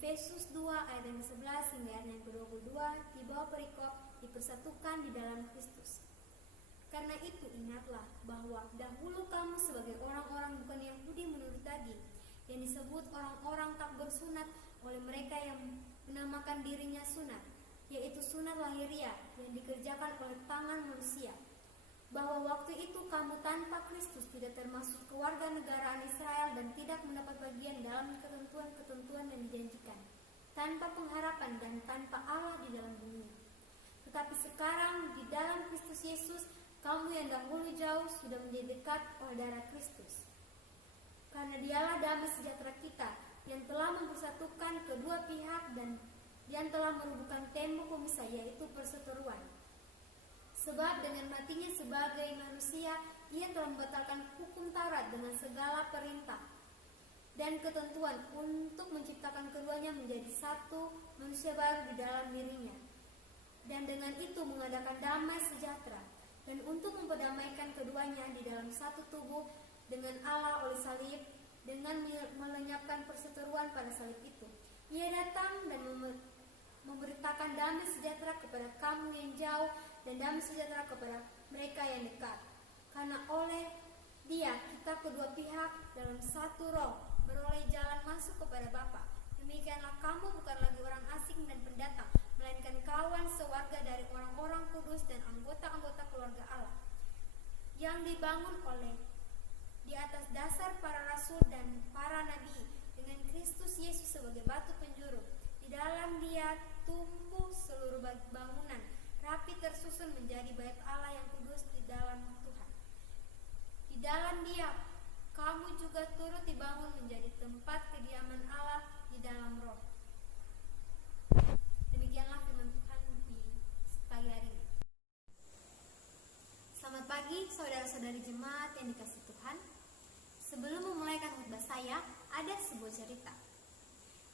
Efesus 2 ayat yang ke-11 hingga ayat yang ke-22 di bawah perikop dipersatukan di dalam Kristus. Karena itu ingatlah bahwa dahulu kamu sebagai orang-orang bukan Yahudi menurut daging, yang disebut orang-orang tak bersunat oleh mereka yang menamakan dirinya sunat, yaitu sunat lahiriah yang dikerjakan oleh tangan manusia. Bahwa waktu itu kamu tanpa Kristus tidak termasuk kewarganegaraan Israel dan tidak mendapat bagian dalam ketentuan-ketentuan yang dijanjikan, tanpa pengharapan dan tanpa Allah di dalam dunia. Tetapi sekarang di dalam Kristus Yesus, kamu yang dahulu jauh sudah menjadi dekat oleh darah Kristus. Karena dialah damai sejahtera kita yang telah mempersatukan kedua pihak dan yang telah merubuhkan tembok pemisah, yaitu perseteruan. Sebab dengan matinya sebagai manusia, ia telah membatalkan hukum Taurat dengan segala perintah dan ketentuan untuk menciptakan keduanya menjadi satu manusia baru di dalam dirinya. Dan dengan itu mengadakan damai sejahtera, dan untuk memperdamaikan keduanya di dalam satu tubuh dengan Allah oleh salib, dengan melenyapkan perseteruan pada salib itu. Ia datang dan memberitakan damai sejahtera kepada kamu yang jauh dan damai sejahtera kepada mereka yang dekat. Karena oleh Dia kita kedua pihak dalam satu roh beroleh jalan masuk kepada Bapa. Demikianlah kamu bukan lagi orang asing dan pendatang, melainkan kawan sewarga dari orang-orang kudus dan anggota-anggota keluarga Allah, yang dibangun oleh di atas dasar para rasul dan para nabi, dengan Kristus Yesus sebagai batu penjuru. Di dalam Dia tumbuh seluruh bangunan rapi tersusun menjadi bait Allah yang kudus di dalam Tuhan. Di dalam Dia kamu juga turut dibangun menjadi tempat kediaman Allah di dalam Roh. Demikianlah firman Tuhan di pagi hari ini. Selamat pagi saudara-saudari jemaat yang dikasihi Tuhan. Sebelum memulaikan khotbah saya, ada sebuah cerita.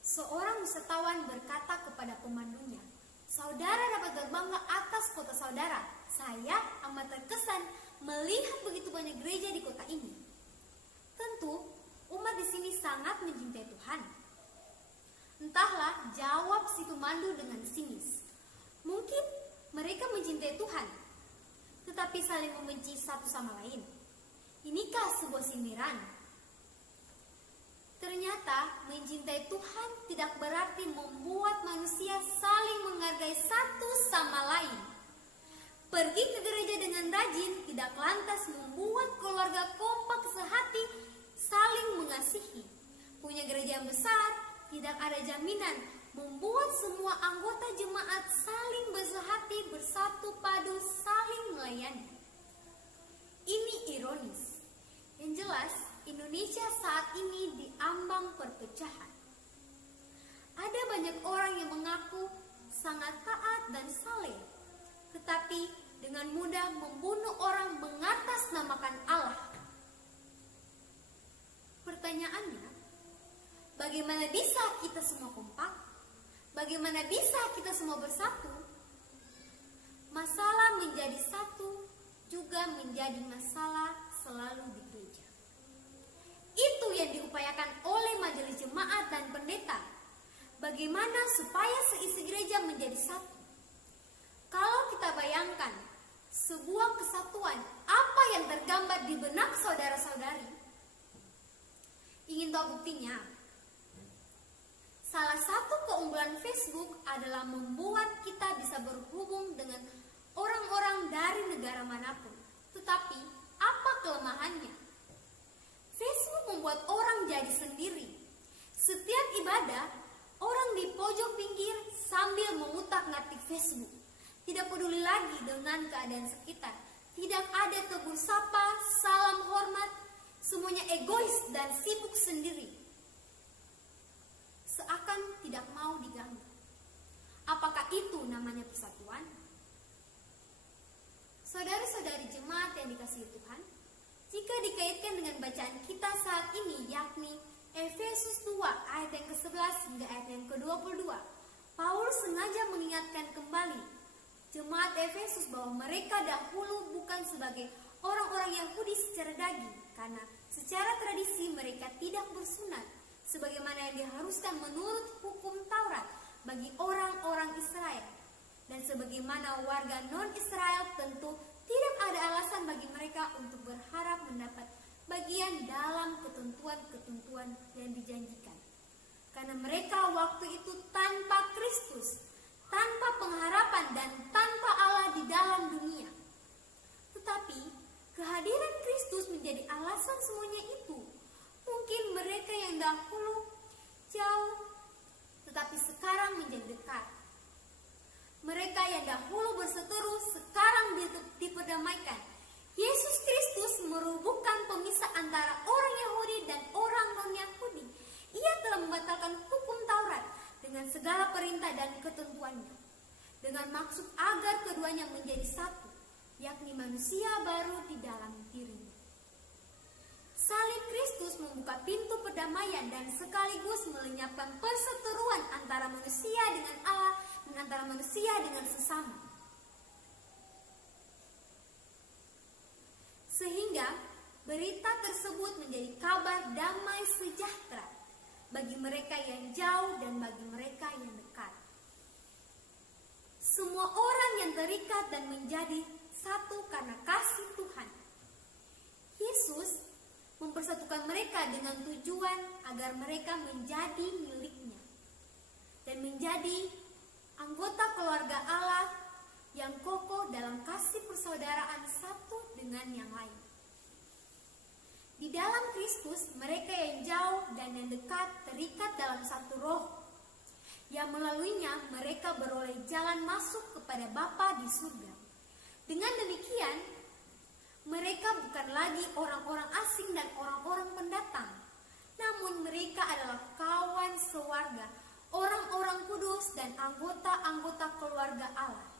Seorang wisatawan berkata kepada pemandunya, "Saudara dapat berbangga atas kota saudara. Saya amat terkesan melihat begitu banyak gereja di kota ini. Tentu umat di sini sangat mencintai Tuhan." "Entahlah," jawab si pemandu dengan sinis. "Mungkin mereka mencintai Tuhan, tetapi saling membenci satu sama lain. Inikah sebuah sindiran?" Ternyata mencintai Tuhan tidak berarti membuat manusia saling menghargai satu sama lain. Pergi ke gereja dengan rajin tidak lantas membuat keluarga kompak sehati saling mengasihi. Punya gereja yang besar tidak ada jaminan membuat semua anggota jemaat saling bersehati, bersatu padu, saling melayani. Ini ironis. Yang jelas, Indonesia saat ini diambang perpecahan. Ada banyak orang yang mengaku sangat taat dan saleh, tetapi dengan mudah membunuh orang mengatasnamakan Allah. Pertanyaannya, bagaimana bisa kita semua kompak? Bagaimana bisa kita semua bersatu? Masalah menjadi satu juga menjadi masalah selalu di gereja. Itu yang diupayakan oleh majelis jemaat dan pendeta. Bagaimana supaya seisi gereja menjadi satu? Kalau kita bayangkan sebuah kesatuan, apa yang tergambar di benak saudara-saudari? Ingin tahu buktinya? Salah satu keunggulan Facebook adalah membuat kita bisa berhubung dengan orang-orang dari negara manapun. Tetapi, apa kelemahannya? Facebook membuat orang jadi sendiri. Setiap ibadah, orang di pojok pinggir sambil mengutak-ngatik Facebook. Tidak peduli lagi dengan keadaan sekitar. Tidak ada tegur sapa, salam hormat. Semuanya egois dan sibuk sendiri. Seakan tidak mau diganggu. Apakah itu namanya persatuan? Saudara-saudari jemaat yang dikasihi Tuhan, jika dikaitkan dengan bacaan kita saat ini, yakni Efesus 2 ayat yang ke-11 hingga ayat yang ke-22, Paulus sengaja mengingatkan kembali jemaat Efesus bahwa mereka dahulu bukan sebagai orang-orang Yahudi secara daging, karena secara tradisi mereka tidak bersunat, sebagaimana yang diharuskan menurut hukum Taurat bagi orang-orang Israel. Dan sebagaimana warga non-Israel, tentu tidak ada alasan bagi mereka untuk berharap mendapat bagian dalam ketentuan-ketentuan yang dijanjikan. Karena mereka waktu itu tanpa Kristus, tanpa pengharapan dan tanpa Allah di dalam dunia. Tetapi kehadiran Kristus menjadi alasan semuanya itu. Mungkin mereka yang dahulu jauh, tetapi sekarang menjadi dekat. Mereka yang dahulu berseteru sekarang diperdamaikan. Yesus Kristus merubuhkan pemisah antara orang Yahudi dan orang non-Yahudi. Ia telah membatalkan hukum Taurat dengan segala perintah dan ketentuannya, dengan maksud agar keduanya menjadi satu, yakni manusia baru di dalam dirinya. Salib Kristus membuka pintu perdamaian dan sekaligus melenyapkan perseteruan antara manusia dengan Allah dan antara manusia dengan sesama. Sehingga berita tersebut menjadi kabar damai sejahtera bagi mereka yang jauh dan bagi mereka yang dekat. Semua orang yang terikat dan menjadi satu karena kasih Tuhan. Yesus mempersatukan mereka dengan tujuan agar mereka menjadi miliknya dan menjadi anggota keluarga Allah yang kokoh dalam kasih persaudaraan satu dengan yang lain. Di dalam Kristus, mereka yang jauh dan yang dekat terikat dalam satu roh, yang melaluinya mereka beroleh jalan masuk kepada Bapa di surga. Dengan demikian, mereka bukan lagi orang-orang asing dan orang-orang pendatang, namun mereka adalah kawan sewarga, orang-orang kudus dan anggota-anggota keluarga Allah.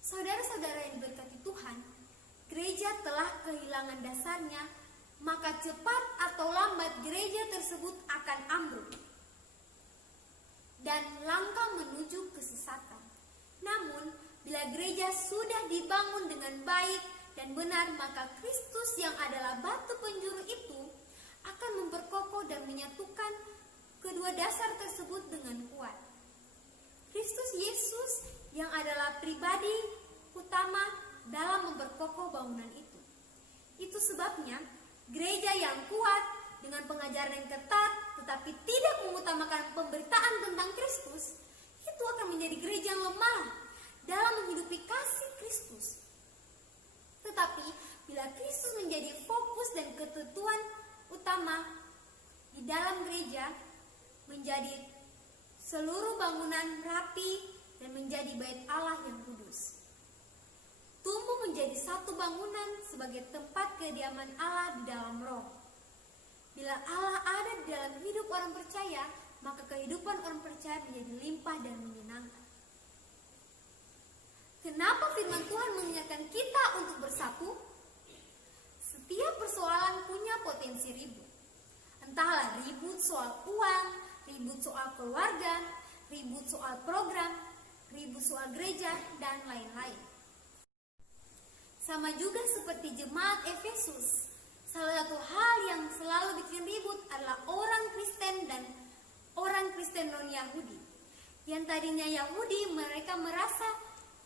Saudara-saudara yang diberkati Tuhan, gereja telah kehilangan dasarnya, maka cepat atau lambat gereja tersebut akan ambruk dan langkah menuju kesesatan. Namun, bila gereja sudah dibangun dengan baik dan benar, maka Kristus yang adalah batu penjuru itu akan memperkokoh dan menyatukan kedua dasar tersebut dengan kuat. Kristus Yesus yang adalah pribadi utama dalam memperkokoh bangunan itu. Itu sebabnya gereja yang kuat dengan pengajaran yang ketat tetapi tidak mengutamakan pemberitaan tentang Kristus, itu akan menjadi gereja yang lemah dalam menghidupi kasih Kristus. Tetapi bila Kristus menjadi fokus dan ketentuan utama di dalam gereja, menjadi seluruh bangunan rapi dan menjadi bait Allah yang kudus, tumbuh menjadi satu bangunan sebagai tempat kediaman Allah di dalam roh. Bila Allah ada di dalam hidup orang percaya, maka kehidupan orang percaya menjadi limpah dan menyenangkan. Kenapa firman Tuhan mengingatkan kita untuk bersatu? Setiap persoalan punya potensi ribut. Entahlah ribut soal uang, ribut soal keluarga, ribut soal program, ribut soal gereja, dan lain-lain. Sama juga seperti jemaat Efesus, salah satu hal yang selalu bikin ribut adalah orang Kristen dan orang Kristen non-Yahudi. Yang tadinya Yahudi, mereka merasa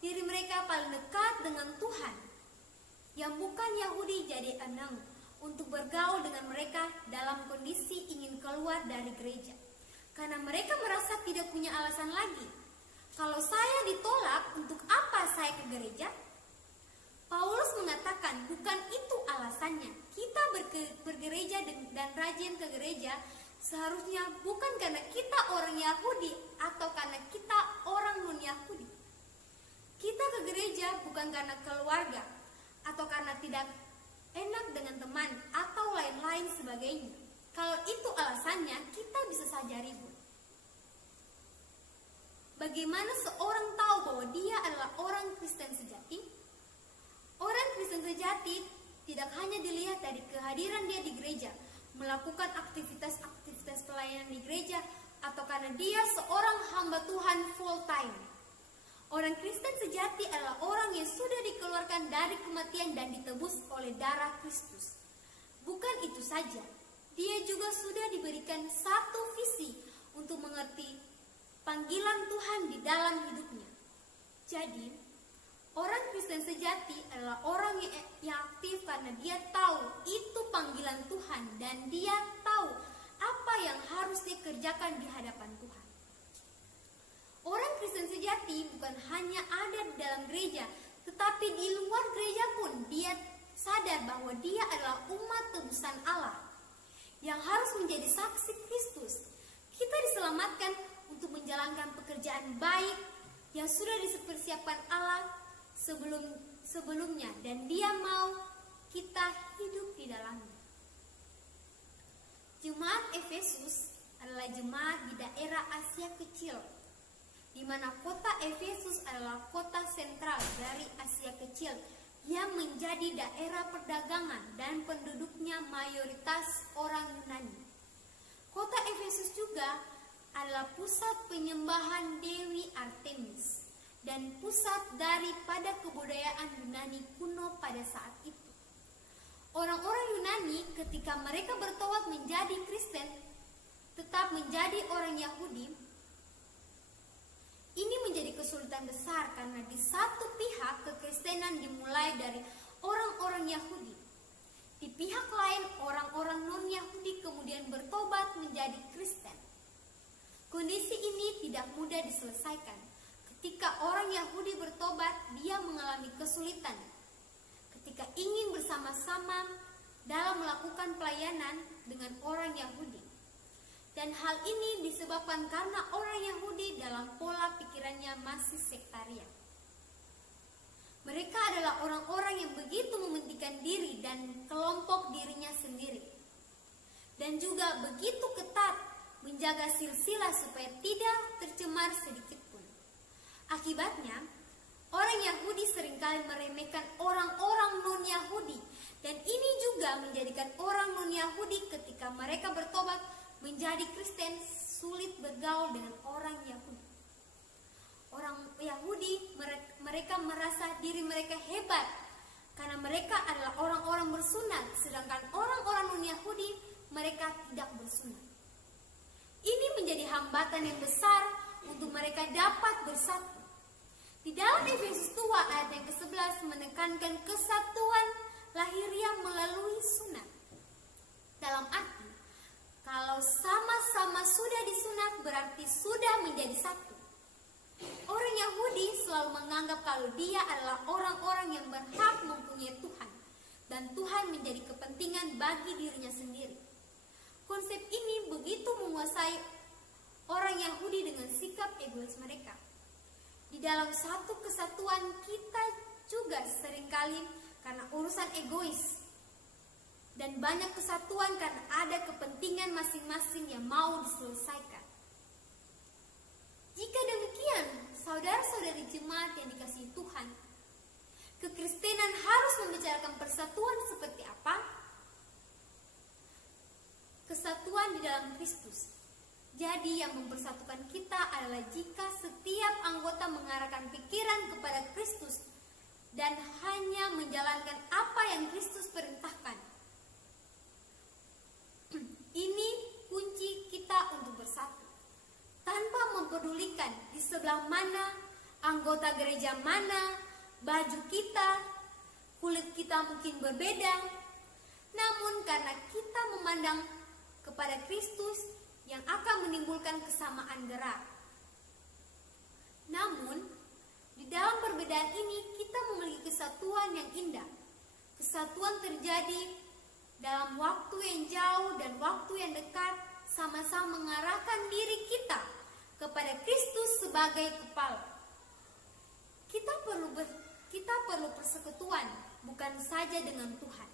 diri mereka paling dekat dengan Tuhan. Yang bukan Yahudi jadi eneng untuk bergaul dengan mereka dalam kondisi ingin keluar dari gereja. Karena mereka merasa tidak punya alasan lagi. Kalau saya ditolak, untuk apa saya ke gereja? Paulus mengatakan bukan itu alasannya. Kita bergereja dan rajin ke gereja seharusnya bukan karena kita orang Yahudi atau karena kita orang non-Yahudi. Kita ke gereja bukan karena keluarga atau karena tidak enak dengan teman atau lain-lain sebagainya. Kalau itu alasannya, kita bisa saja ribut. Bagaimana seorang tahu bahwa dia adalah orang Kristen sejati? Orang Kristen sejati tidak hanya dilihat dari kehadiran dia di gereja, melakukan aktivitas-aktivitas pelayanan di gereja, atau karena dia seorang hamba Tuhan full time. Orang Kristen sejati adalah orang yang sudah dikeluarkan dari kematian dan ditebus oleh darah Kristus. Bukan itu saja, dia juga sudah diberikan satu visi untuk mengerti panggilan Tuhan di dalam hidupnya. Jadi, orang Kristen sejati adalah orang yang aktif karena dia tahu itu panggilan Tuhan dan dia tahu apa yang harus dikerjakan di hadapan Tuhan. Orang Kristen sejati bukan hanya ada di dalam gereja, tetapi di luar gereja pun dia sadar bahwa dia adalah umat tebusan Allah yang harus menjadi saksi Kristus. Kita diselamatkan untuk menjalankan pekerjaan baik yang sudah dipersiapkan Allah sebelumnya, dan dia mau kita hidup di dalamnya. Jemaat Efesus adalah jemaat di daerah Asia Kecil, di mana kota Efesus adalah kota sentral dari Asia Kecil yang menjadi daerah perdagangan dan penduduknya mayoritas orang Yunani. Kota Efesus juga adalah pusat penyembahan Dewi Artemis dan pusat daripada kebudayaan Yunani kuno pada saat itu. Orang-orang Yunani ketika mereka bertobat menjadi Kristen, tetap menjadi orang Yahudi, ini menjadi kesulitan besar karena di satu pihak kekristenan dimulai dari orang-orang Yahudi. Di pihak lain orang-orang non-Yahudi kemudian bertobat menjadi Kristen. Kondisi ini tidak mudah diselesaikan. Ketika orang Yahudi bertobat, dia mengalami kesulitan. Ketika ingin bersama-sama dalam melakukan pelayanan dengan orang Yahudi. Dan hal ini disebabkan karena orang Yahudi dalam pola pikirannya masih sektarian. Mereka adalah orang-orang yang begitu mementingkan diri dan kelompok dirinya sendiri. Dan juga begitu ketat menjaga silsilah supaya tidak tercemar sedikit pun. Akibatnya, orang Yahudi seringkali meremehkan orang-orang non-Yahudi. Dan ini juga menjadikan orang non-Yahudi ketika mereka bertobat menjadi Kristen sulit bergaul dengan orang Yahudi. Orang Yahudi mereka merasa diri mereka hebat karena mereka adalah orang-orang bersunat, sedangkan orang-orang non-Yahudi mereka tidak bersunat. Ini menjadi hambatan yang besar untuk mereka dapat bersatu. Di dalam Efesus 2 ayat yang ke-11 menekankan kesatuan lahiriah melalui sunat. Dalam arti, kalau sama-sama sudah disunat berarti sudah menjadi satu. Orang Yahudi selalu menganggap kalau dia adalah orang-orang yang berhak mempunyai Tuhan, dan Tuhan menjadi kepentingan bagi dirinya sendiri. Konsep ini begitu menguasai orang Yahudi dengan sikap egois mereka. Di dalam satu kesatuan kita juga seringkali karena urusan egois. Dan banyak kesatuan karena ada kepentingan masing-masing yang mau diselesaikan. Jika demikian, saudara-saudari jemaat yang dikasihi Tuhan, kekristenan harus membicarakan persatuan seperti apa? Kesatuan di dalam Kristus. Jadi yang mempersatukan kita adalah jika setiap anggota mengarahkan pikiran kepada Kristus dan hanya menjalankan apa yang Kristus perintahkan. Ini kunci kita untuk bersatu. Tanpa mempedulikan di sebelah mana, anggota gereja mana, baju kita, kulit kita mungkin berbeda. Namun karena kita memandang kepada Kristus yang akan menimbulkan kesamaan gerak. Namun, di dalam perbedaan ini kita memiliki kesatuan yang indah. Kesatuan terjadi dalam waktu yang jauh dan waktu yang dekat, sama-sama mengarahkan diri kita kepada Kristus sebagai kepala. Kita perlu persekutuan, bukan saja dengan Tuhan,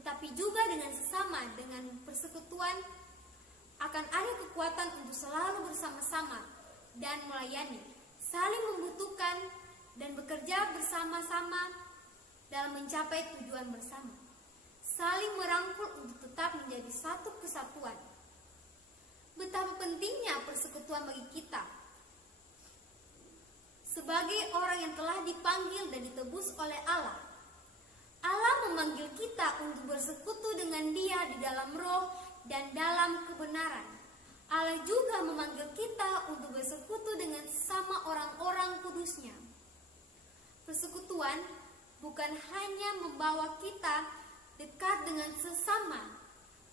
tetapi juga dengan sesama. Dengan persekutuan akan ada kekuatan untuk selalu bersama-sama dan melayani, saling membutuhkan dan bekerja bersama-sama dalam mencapai tujuan bersama. Saling merangkul untuk tetap menjadi satu kesatuan. Betapa pentingnya persekutuan bagi kita. Sebagai orang yang telah dipanggil dan ditebus oleh Allah, Allah memanggil kita untuk bersekutu dengan Dia di dalam roh dan dalam kebenaran. Allah juga memanggil kita untuk bersekutu dengan sesama orang-orang kudus-Nya. Persekutuan bukan hanya membawa kita dekat dengan sesama,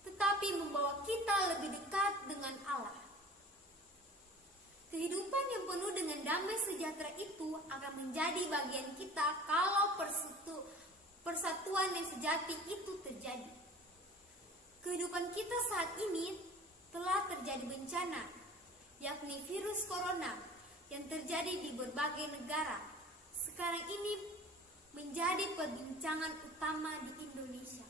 tetapi membawa kita lebih dekat dengan Allah. Kehidupan yang penuh dengan damai sejahtera itu akan menjadi bagian kita kalau persatuan yang sejati itu terjadi. Kehidupan kita saat ini telah terjadi bencana, yakni virus corona yang terjadi di berbagai negara. Sekarang ini menjadi perbincangan utama di Indonesia,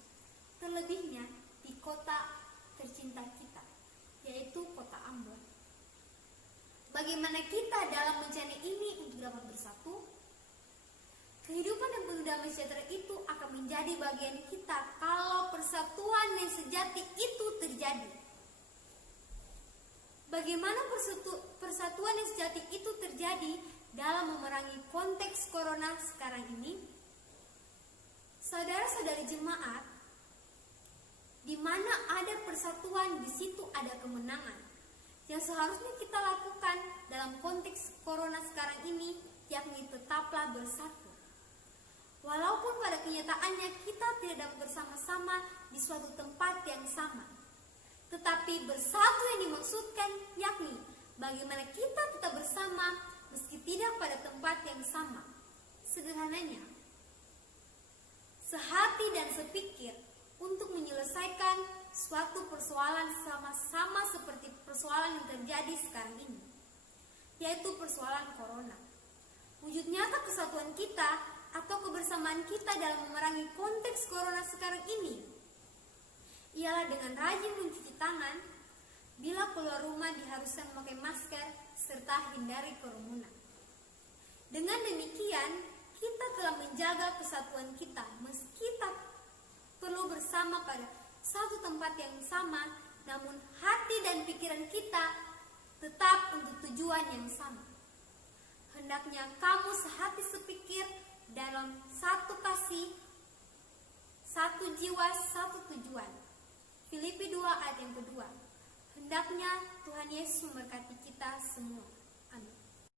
terlebihnya di kota tercinta kita, yaitu kota Ambon. Bagaimana kita dalam bencana ini untuk dapat bersatu? Kehidupan yang penuh damai sejahtera itu akan menjadi bagian kita kalau persatuan yang sejati itu terjadi. Bagaimana persatuan yang sejati itu terjadi dalam memerangi konteks corona sekarang ini? Saudara-saudari jemaat, di mana ada persatuan, di situ ada kemenangan. Yang seharusnya kita lakukan dalam konteks corona sekarang ini, yakni tetaplah bersatu. Walaupun pada kenyataannya kita tidak dapat bersama-sama di suatu tempat yang sama, tetapi bersatu yang dimaksudkan yakni bagaimana kita tetap bersama meski tidak pada tempat yang sama. Sederhananya, sehati dan sepikir untuk menyelesaikan suatu persoalan sama-sama seperti persoalan yang terjadi sekarang ini, yaitu persoalan corona. Wujud nyata kesatuan kita atau kebersamaan kita dalam memerangi konteks corona sekarang ini ialah dengan rajin mencuci tangan, bila keluar rumah diharuskan memakai masker, serta hindari kerumunan. Dengan demikian, kita telah menjaga kesatuan kita meski kita perlu bersama pada satu tempat yang sama, namun hati dan pikiran kita tetap untuk tujuan yang sama. Hendaknya kamu sehati sepikir dalam satu kasih, satu jiwa, satu tujuan. Filipi 2 ayat yang kedua. Hendaknya Tuhan Yesus memberkati kita semua.